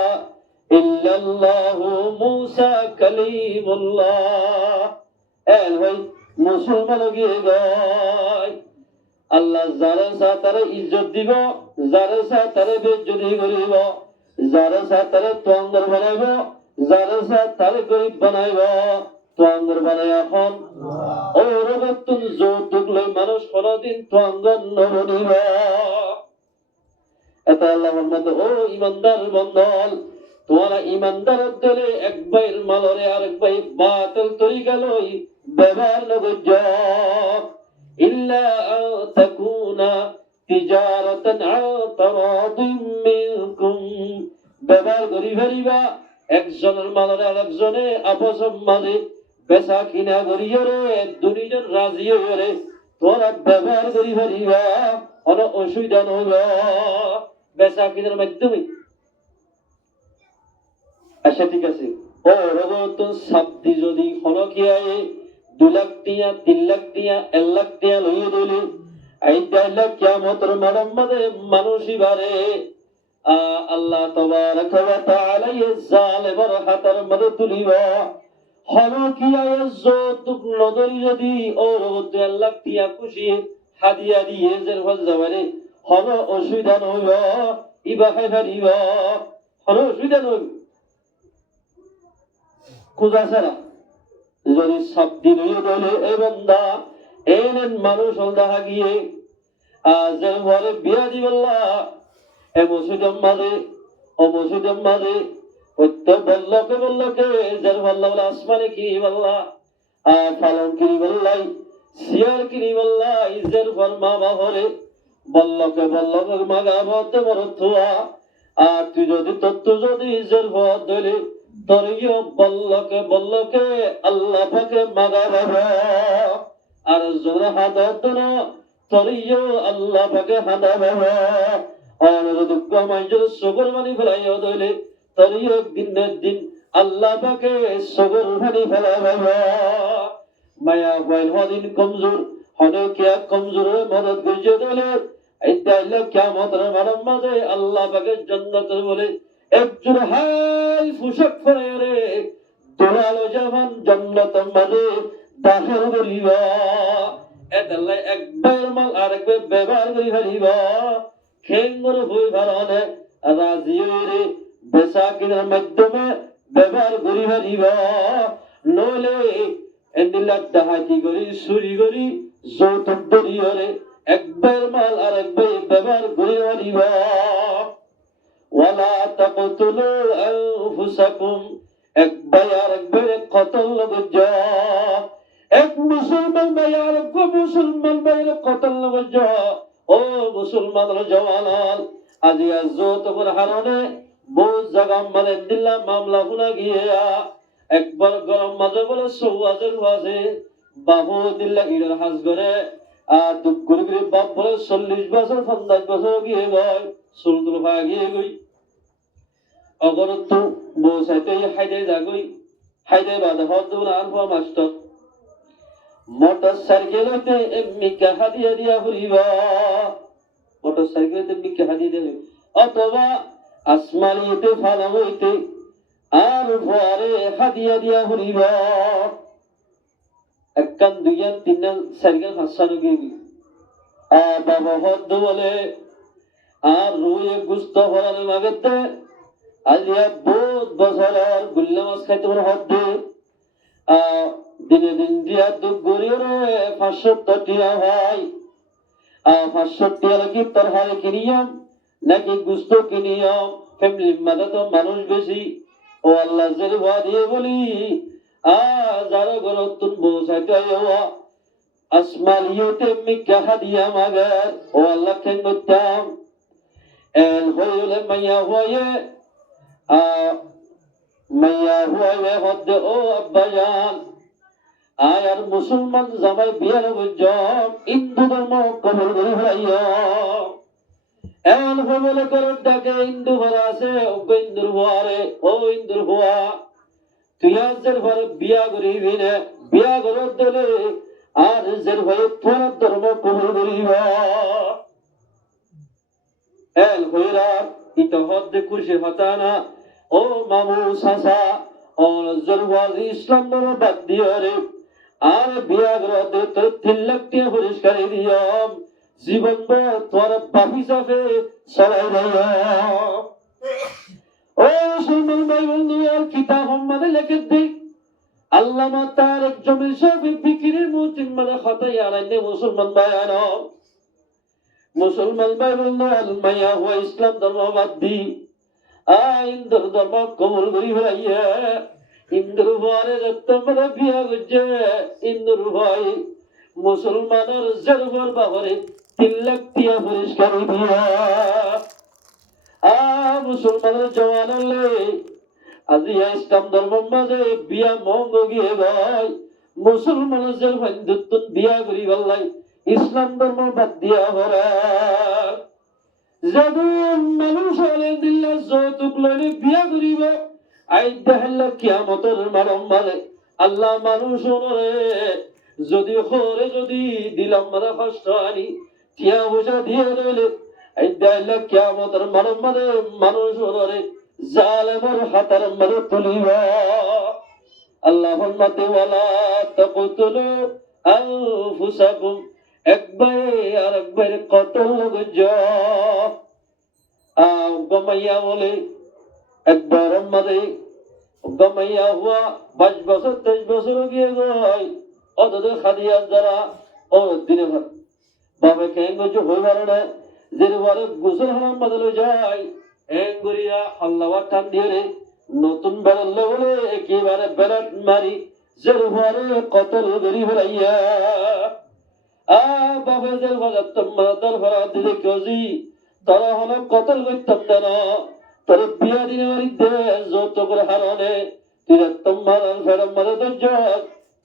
ইল্লাল্লাহু মুসা কালিমুল্লাহ ভাই মুসলমান গিয়ে গায় আল্লাহ যারা তারা ইজ্জত দিব যারা তারা বেজ্জতি করিব যারা তারা তোয়াঙ্গর বানাইব যারা তারা গরিব বানাইব তোয়াঙ্গর বানাই এখন ও রবতুন যৌতুক লই মানুষ কোনদিন তোয়াঙ্গর নবনিব এত আল্লাহর মধ্যে ও ইমানদার বন্ধল তোমারা ইমানদার দলে এক বাইর মালরে আরেক বাই বাতিল তরিকা লই ব্যবহার নগজ ইল্লা তাকুনা তিজারাতান আতারাদিম মিনকুম ব্যবহার করি ফেরিবা একজনের মালরে আরেকজনে আপস মাঝে বেচা কিনা করিও রে দুইজন রাজি হইও রে তোরা ব্যবহার করি ফেরিবা কোনো অসুবিধা নহব বেচা কিনার মাধ্যমে আচ্ছা ঠিক আছে ও রগতুন সাবদি যদি হলকিয়ায় 2 লাখ টিয়া 3 লাখ টিয়া 1 লাখ টিয়া লইয়ে দিলে এই 4 লাখ কিয়ামতের মানমে মানুষই বারে আল্লাহ তাবারক ওয়া তাআলা ইয়াজালিমের হাতের মধ্যে তুলিবা হলকিয়ায় যৌতুক নদরি যদি ও রগত 1 লাখ টিয়া খুশি হাদিয়া দিয়ে জের হল যাবারে হল অসুবিধা নহব ইবাহে হারিবা হল অসুবিধা নহব খুঁজা ছাড়া যদি সব দিন দলে এ বন্দা এলেন মানুষ দেখা গিয়ে আজ ঘরে বিয়া দিবল্লা এ মসজিদের মাঝে ও মসজিদের মাঝে প্রত্যেক বল্লকে যার বল্লা বলে আসমানে কি বল্লা ফালন কিনি বললাই শিয়ার কিনি বললা ইজের ফরমা বাহরে বল্লকে মাগা ভতে বড় থুয়া আর তুই যদি তত্ত্ব যদি ইজের ভর দলে তরিও বল্লকে আল্লাহ পাকে মাগা বাবা আর জোর হাদাত না তরিও আল্লাহ পাকে হাদা বাবা আর দুঃখ মাইজুর সগর বানি ফেলাইও দইলে তরিও দিন আল্লাহ পাকে সগর বানি ফেলা বাবা মায়া বাইল হদিন কমজোর হনে কিয়া কমজোর মদদ গজে দইলে এই তাইলে কিয়ামতের মাঝে আল্লাহ পাকে জান্নাত বলে একজন হাই ফুসক পরে রে দোলালো জামান জান্নাত মাঝে দাখিল করিবা এদাল্লাই একবার মাল আরেকবার ব্যবহার করি ফেলিবা খেঙ্গর হই ভারনে রাজি রে বেচা কিনার মাধ্যমে ব্যবহার করি ফেলিবা নইলে এন্দিলা ডাহাতি করি চুরি করি যৌতুক দরিয়রে একবার মাল আর একবার ব্যবহার করে দিব ওয়ালা তাকতুলু আনফুসাকুম একবার আর একবার কতল লজ্জ এক মুসলমান ভাই আর এক মুসলমান ভাইয়ের কতল লজ্জ ও মুসলমানের জওয়ান আজি আজত করে হারনে বহু জায়গা মানে দিল্লা মামলা গুলা গিয়া একবার গরম মাঝে বলে সৌয়াজের ওয়াজে বাবু দিল্লা ইরার হাজ করে আর দুঃখ করে বাপ বলে 40 বছর 50 বছর গিয়ে গয় সুলতুল ভাই গিয়ে গই অগরত বউ সাইতে হাইদে যাগই হাইদে বাদে হদ আর হওয়া মাস্টার মোটর সাইকেলতে এমনিকে হাদিয়া দিয়া হরিবা মোটর সাইকেলতে এমনিকে হাদিয়া দেবে অথবা আসমানিতে ফালা হইতে আর ভরে হাদিয়া দিয়া হরিবা একখান দুইয়ান তিনখান চারিখান হাসানো গিয়ে বাবা হদ বলে আর রুয়ে গুস্ত ভরানোর মাগেতে আজিয়া বহুত বছর আর গুল্লা মাছ খাইতে পারে হদ দিনে দিন দিয়া দুঃখ গড়িয়ে 500 টিয়া হয় 500 টিয়া কি তরহারে কিনিয়াম নাকি গুস্ত কিনিয়াম ফ্যামিলির মাঝে তো মানুষ বেশি ও আল্লাহ জের ভা দিয়ে বলি যারা ঘরত তুন বসাইতে আসমালিয়তে মিকা হাদিয়া মাগার ও আল্লাহ কেন করতাম এল হইলে মাইয়া হয়ে হদ ও আব্বাজান আর মুসলমান জামাই বিয়ার গজম হিন্দু ধর্ম কবল করে ভাইয়া এমন বলে করে ডাকে হিন্দু ভরা আছে ইন্দুর ভুয়ারে ও ইন্দুর ভুয়া তুই আজের ঘরে বিয়া করিবি না বিয়া করত দিলে আর জের ভয়ে তোর ধর্ম কবল করিবা এল হইরা ইত হদ খুশি হতানা ও মামু সাসা ও জরওয়ার ইসলাম ধর্ম বাদ দিও রে আর বিয়া করত তো 3 লাখ টাকা পরিষ্কার দিয়াম জীবন তোর বাপি সাথে চলাই দিও ও সুমন ভাই বন্ধু আর কিতাব আমাদের লিখে দে আল্লামা তারেক জমির সাহেব ফিকিরের মুতিম্মানে খাতায় আনাইনে মুসলমান ভাই আনো মুসলমান ভাই বন্ধু আলমাইয়া হুয়া ইসলাম ধর্ম বাদ দি ইন্দুর ধর্ম কবুল করি ভাইয়া ইন্দুর ভাইরে তোমরা বিয়া করছে ইন্দুর ভাই মুসলমানের জরবার বাবারে 3 লাখ টাকা পরিষ্কার দিয়া মুসলমানের জওয়ান হলে আজি ইসলাম ধর্ম মাঝে বিয়া মঙ্গ গিয়ে ভাই মুসলমানের যে হিন্দুত্ব বিয়া করি ভাল্লাই ইসলাম ধর্ম বাদ দিয়া ভরা যদি মানুষ হলে দিল্লা যৌতুক লইলে বিয়া করিব আই দেখাল্লা কিয়ামতের মারম মারে আল্লাহ মানুষ রে যদি হরে যদি দিলাম মারা কষ্ট আনি টিয়া বোঝা দিয়ে রইলে এই দেখাল্লা কিয়ামতের মারম মারে মানুষ রে জালেমের হাতের মারে তুলিবা আল্লাহুম্মা ওয়ালা তাকতুলু আনফুসাকুম একবার আর একবার কতল গজা গমাইয়া বলে একবার মারে গমাইয়া হুয়া 22 বছর 23 বছর গিয়ে গয় অত খাদিয়া যারা ও দিনে ভর বাবা কেন গজু হইবার না যে বারে গোসল হারাম বদলে যায় এঙ্গুরিয়া আল্লাহ টান দিয়ে নতুন বেড়ালে বলে একেবারে বেড়াট মারি যে বারে কতল গরি হইয়া বাবা যে ভাগত তোমরা দরবারে দিলে কজি তারা হলো কতল করতাম না তোর বিয়া দিনে মারি দে যত করে হারনে তুই তোমার ফেরম মারে দজ্জ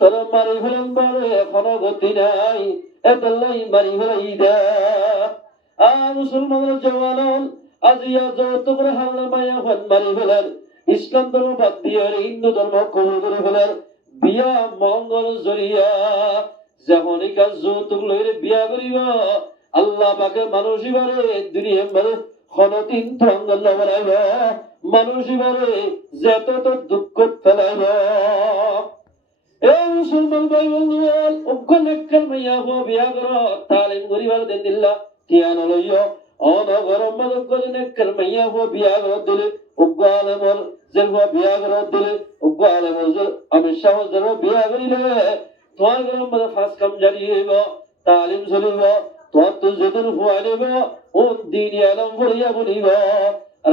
তোর মারি ফেরম বলে এখনো গতি নাই এতলাই মারি ফেলাই দে মুসলমানের জওয়ান আজিয়া যত করে হারনে মায়া হন মারি ফেলার ইসলাম ধর্ম বাদ দিয়ে হিন্দু ধর্ম কবুল করে ফেলার বিয়া মঙ্গল জরিয়া যখনই কাজ যৌতুক লইরে বিয়া করিব আল্লাহ পাকে মানুষই বারে দুনিয়া বারে খনতিন থঙ্গল বানাইব মানুষই বারে যত তো দুঃখ ফেলাইব এই মুসলমান ভাই বন্ধু ওখানে মাইয়া বিয়া কর তালিম করিবার দেন দিল্লা টিয়ান লইয় অনগরম মদক করে নেকর মাইয়া বিয়া কর দিলে উগ্গালেমর যেরবা বিয়া কর দিলে উগ্গালেমর আমি শাহ যেরবা বিয়া করিলে তোমার গরম মদক ফাঁস কাম জারি হইব তালিম চলিব তত যেদিন হুয়া নেব ও দিন আলম বলিয়া বলিব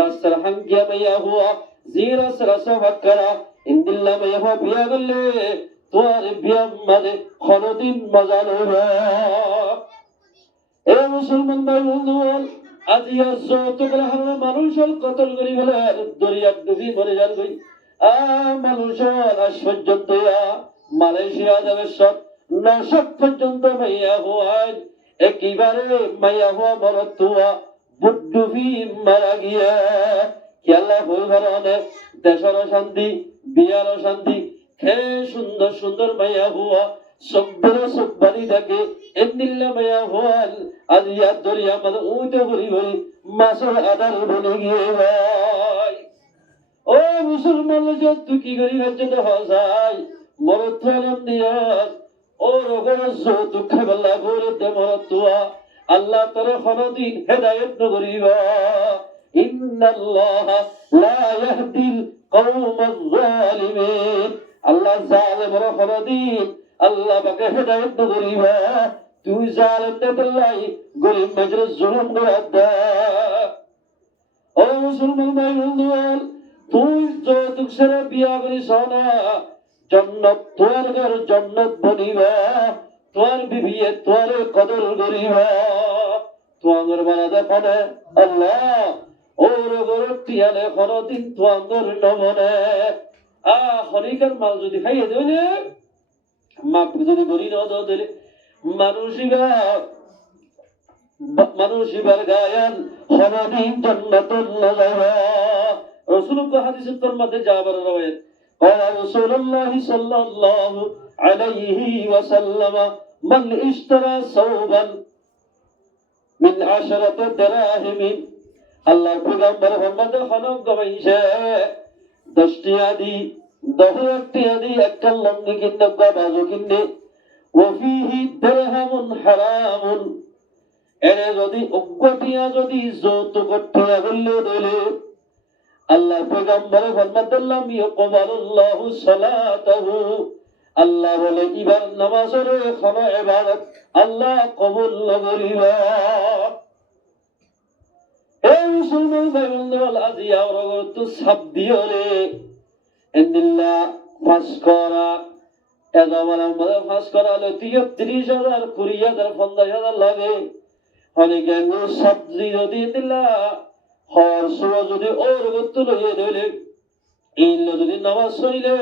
রাস্তার হাঙ্গিয়া মাইয়া হুয়া জিরা সরাসা ভাক্কারা ইন্দিল্লা মাইয়া হুয়া বিয়া করলে তোর বিয়া মানে কোনদিন মজা লইব এ মুসলমান ভাই বন্ধুগণ আজি যৌতুক হারানো মানুষের কতল করি বলে দরিয়ার ডুবি মরে যার গই মানুষের আজ পর্যন্ত মালয়েশিয়া যাবে সব নশক পর্যন্ত মাইয়া হওয়ায় একেবারে মাইয়া হওয়া মরতুয়া বুড্ডুবি মারা গিয়া খেলা হয়ে কারণে দেশের শান্তি বিয়ার শান্তি খেয়ে সুন্দর সুন্দর মাইয়া হওয়া সব্বর সব্বারি থাকে এমনিল্লা মাইয়া হওয়াল আজ ইয়াদ ধরি আমাদের উঠে ভরি ভরি মাসের আদার বলে গিয়ে ভাই ও মুসলমান তুই কি করি হচ্ছে তো হসাই মরত দিয়াস ও রোগের যৌতুক খাইবেলা করে দে মরতুয়া আল্লাহ তোর কোনদিন হেদায়েত নগরিবা ইন্নাল্লাহ লা ইয়াহদিল কওমাজ যালিমিন আল্লাহ জালেমরা কোনদিন আল্লাহ পাকে হেদায়েত নগরিবা তুই জালেম দেলাই গরিব মাজরে জুলুম করে দে ও মুসলমান ভাই বন্ধুগণ তুই যৌতুক ছেড়ে বিয়া করিস না জন্নত তোর ঘর জন্নত বনিবা তোর বিবিয়ে তোর কদর করিবা তোর বানা দেখনে আল্লাহ ওর গরতিয়ালে কোনদিন তোর নমনে হরিকার মাল যদি খাইয়ে দেবে মাপ যদি করি না দিলে মানুষিবার গায়ান কোনদিন জন্নতুল লাগাবা রাসূলুল্লাহ হাদিসের মধ্যে যাবার রওয়ায়াত قال رسول الله صلى الله عليه وسلم من اشترى ثوبا من 10 دراهم আল্লাহর পয়গম্বর মুহাম্মদ খনক গবাইছে 10 টি আদি 10 টি আদি একটা লঙ্গি কিনতে বাজু কিনতে ওফিহি দিরহামুন হারামুন এরে যদি উগ্গটিয়া যদি যৌতুক টিয়া বললে দিলে আল্লাহর পয়গম্বর ফরমাতাল্লাম ইয়াকবালুল্লাহু সালাতাহু আল্লাহ বলে ইবার নামাজের কোন ইবাদত আল্লাহ কবুল করিবা এই মুসলমান ভাই বন্ধুগণ আজি আমরা তো সাবদিওলে ইন্দিল্লাহ ফাঁস করা এগামালা মধ্যে ফাঁস করা হলো ৩৩,০০০ ২০,০০০ ৫০,০০০ লাগে অনেকে সবজি যদি দিলা হর সুরা যদি ওর গত্ত লইয়ে দিলে ইল যদি নামাজ হইলে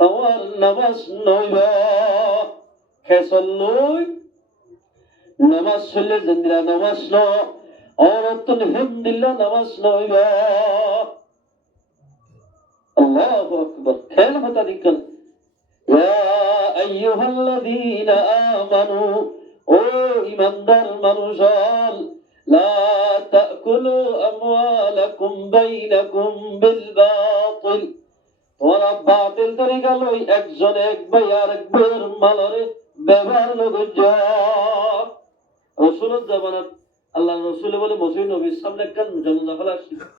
তোমার নামাজ নইবা খেসল লই নামাজ হইলে জিন্দিরা নামাজ ন औरत हिमदिल्ला नमाज नइबा अल्लाहु अकबर खेल बता दिक्कत या अय्युहल्लযীনা আমানু ও ঈমানদার মানুষল লা তাকুলু আমওয়ালাকুম বাইনাকুম বিল বাতিল ওরা বাতিল তরিকা লই একজন এক ভাই আরেক ভাইয়ের মালরে ব্যবহার লগজ্জা রাসূলুল্লাহ জামানাত আল্লাহ রাসূল বলে মসজিদ নবীর সামনে একখান জানাজা হল আসছে